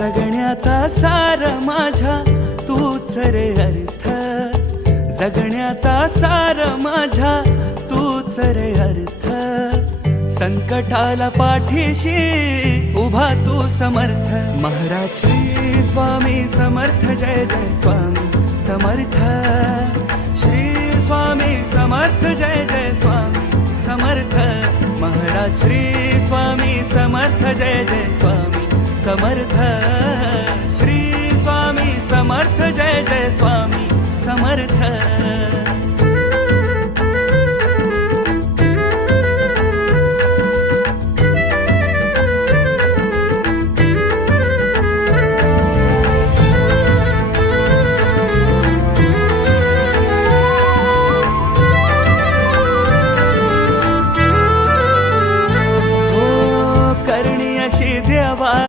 जगण्याचा सार माझ्या तूच रे अर्थ, जगण्याचा सार माझ्या तूच रे अर्थ. संकटाला पाठीशी उभा तू समर्थ. महाराज श्री स्वामी समर्थ, जय जय स्वामी समर्थ. श्री स्वामी समर्थ, जय जय स्वामी समर्थ. महाराज श्री स्वामी समर्थ, जय जय स्वामी समर्थ. श्री स्वामी समर्थ, जय जय स्वामी समर्थ.